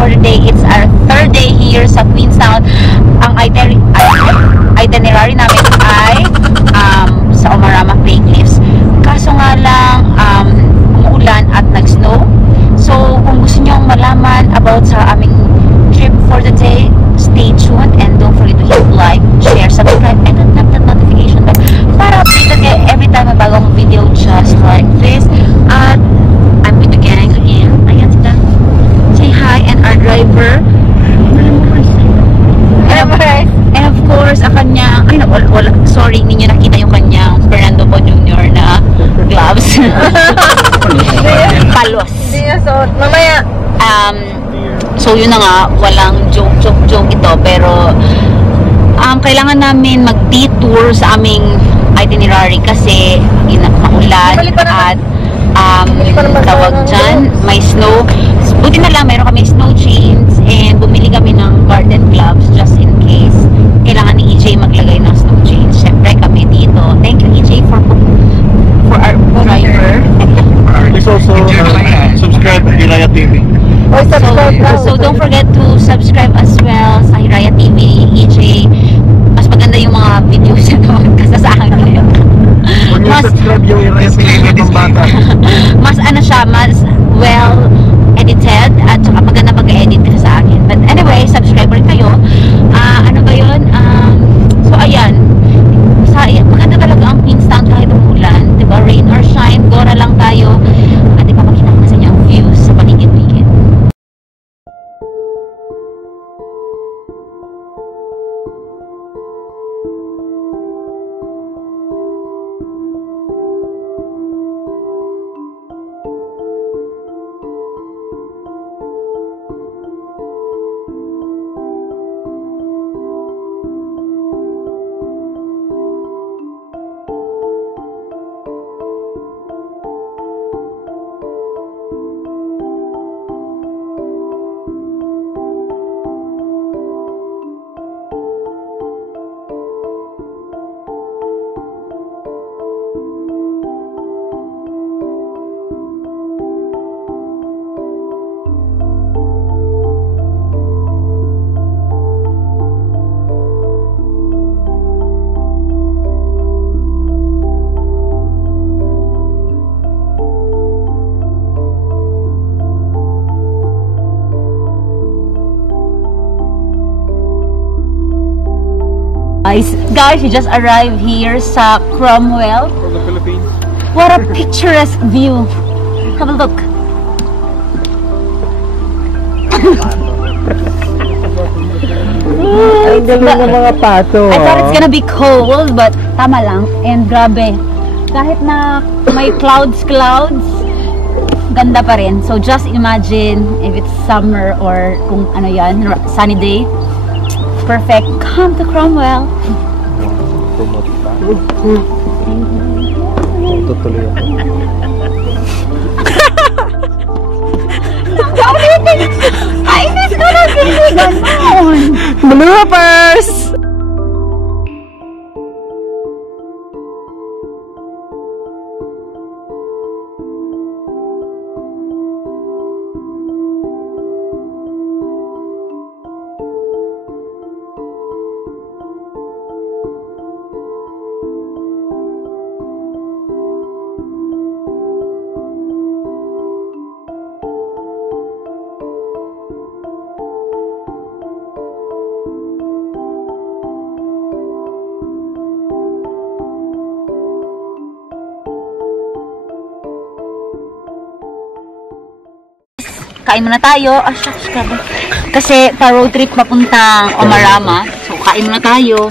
For today, it's our third day here sa Queenstown. Ang itinerary namin ay sa Omarama Bay Cliffs. Kaso nga lang umuulan at nag-snow. So kung gusto nyo malaman about sa aming trip for the day, stay tuned and don't forget to hit like, share, subscribe, and tap that notification bell para updated kayo every time may bagong video just like this. At I'm with the gang and ayan sila. Say hi and our driver. And of course, ang kanyang, ay wala, sorry, ninyo nakita yung kanyang Fernando Po Jr. na gloves. Palos. Hindi na suot. Mamaya. So yun na nga, walang joke ito, pero kailangan namin mag-detour sa aming itinerary kasi maulan at tawag dyan, may snow. Buti na lang meron kami snow chains and bumili kami ng garden gloves just in case kailangan ni EJ maglagay ng snow chains. Siyempre kami dito. Thank you EJ for our driver. Please also subscribe to Hiraya TV. So don't forget to subscribe as well sa Hiraya TV. EJ, mas maganda yung mga videos niya doon kasi sa akin. Mas subscribe yung Hiraya TV ng bata. Mas ano siya, mas well edited at saka maganda mag-edit sa akin. But anyway, subscribe rin kayo. Ano ba yun? So ayan, maganda talaga ang Queenstown kahit umulan, diba? Rain or shine, gora lang tayo. At ipapakita ko na sa inyo ang views sa paligid-ligid. Guys, we just arrived here sa Cromwell. From the Philippines. What a picturesque view. Have a look. Ang galing ng mga pato. I thought it's gonna be cold, but tama lang. And grabe, kahit na may clouds, ganda pa rin. So just imagine if it's summer or kung ano yan, sunny day. Perfect. Come to Cromwell. Tutuloy ako. Ay, miss ko na sinigan mo. Bloopers! Kain muna tayo. Ah, shucks, grabe. Kasi pa road trip papuntang Omarama. So, kain muna tayo.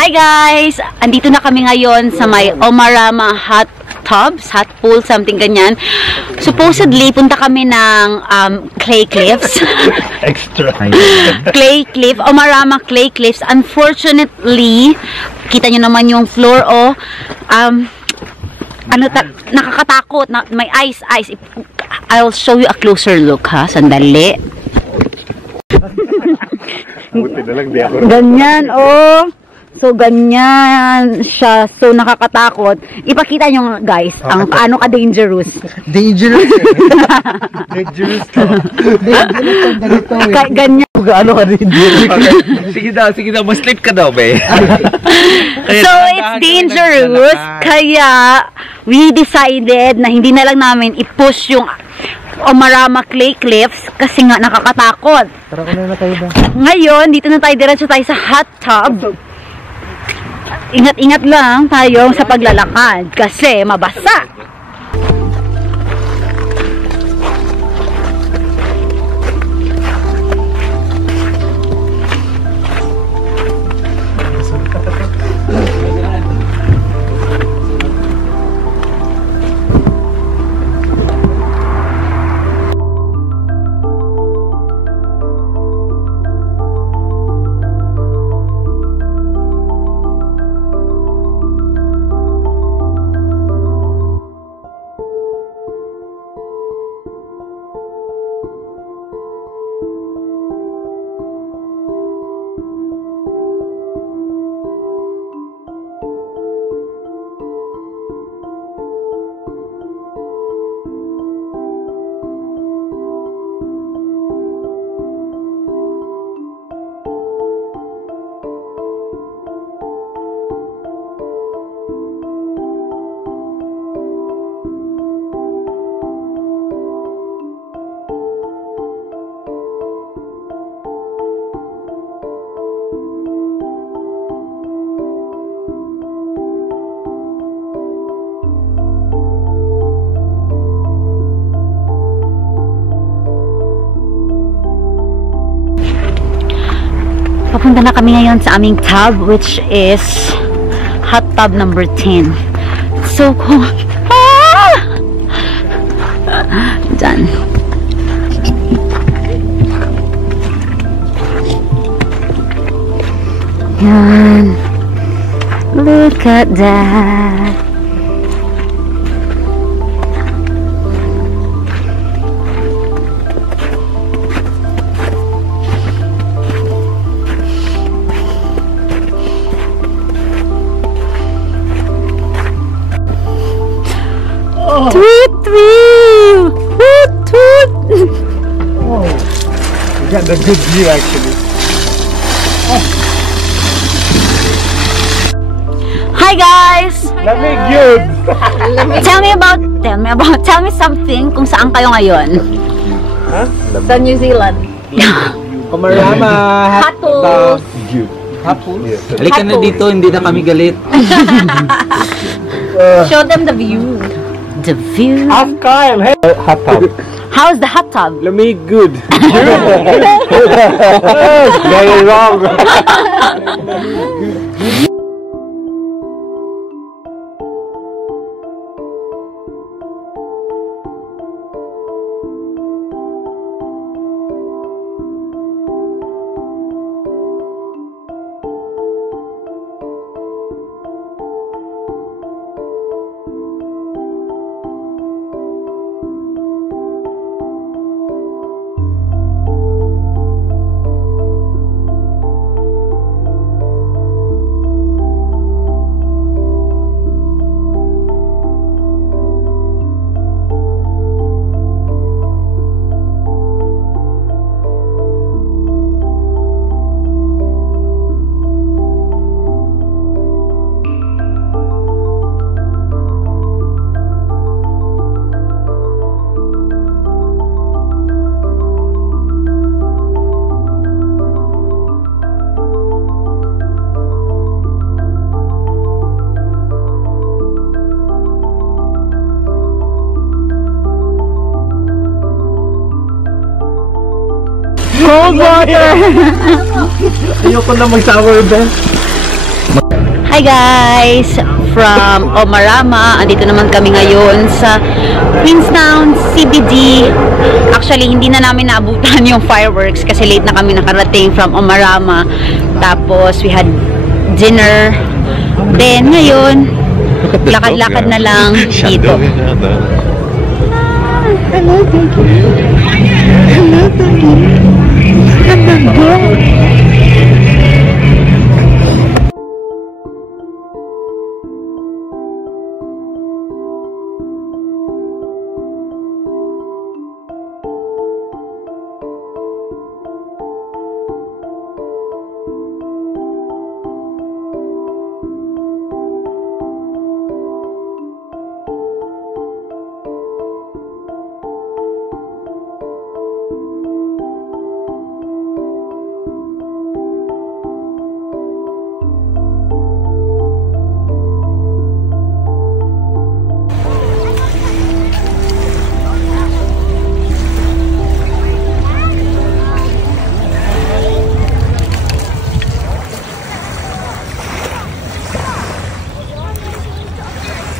Hi guys! Andito na kami ngayon sa may Omarama hot tubs, hot pool, something ganyan. Supposedly, punta kami ng Clay Cliffs. Extra. Clay Cliff, Omarama Clay Cliffs. Unfortunately, kita nyo naman yung floor, nakakatakot. May ice. I'll show you a closer look, ha? Sandali. Buti na lang di ako. Ganyan, So, ganyan siya. So, nakakatakot. Ipakita nyo, guys, ang paano ka-dangerous. Dangerous. Dangerous ka. Dangerous ka ganito eh. Ganyan. Gaano ka dangerous? Sige daw, mas-slip ka daw, be. So, it's dangerous. Kaya, we decided na hindi na lang namin i-push yung Omarama Clay Cliffs kasi nga nakakatakot. Tara, una na tayo ba? Ngayon, dito na tayo, diretso tayo sa hot tub. Ingat-ingat lang tayo sa paglalakad kasi mabasa. Papunta na kami ngayon sa aming tub, which is hot tub number 10. So cool. Dyan. Yan. Look at that. Tweet, tweet! Toot, toot! Oh, we got the good view actually. Hi guys! Lamig yun! Tell me something kung saan kayo ngayon. Ha? Sa New Zealand. Omarama Hot pools. Hot pools? Halika na dito, hindi na kami galit. Show them the view. The view. Ask Kyle, hey! Hot tub. How's the hot tub? Lamig good. Very wrong. Cold water. Ayoko na mag-shower, Ben. Hi guys! From Omarama. Andito naman kami ngayon sa Queenstown CBD. Actually, hindi na namin naabutan yung fireworks kasi late na kami nakarating from Omarama. Tapos, we had dinner. Then, ngayon, lakad-lakad na lang dito. Hello, thank you. Hello, thank you.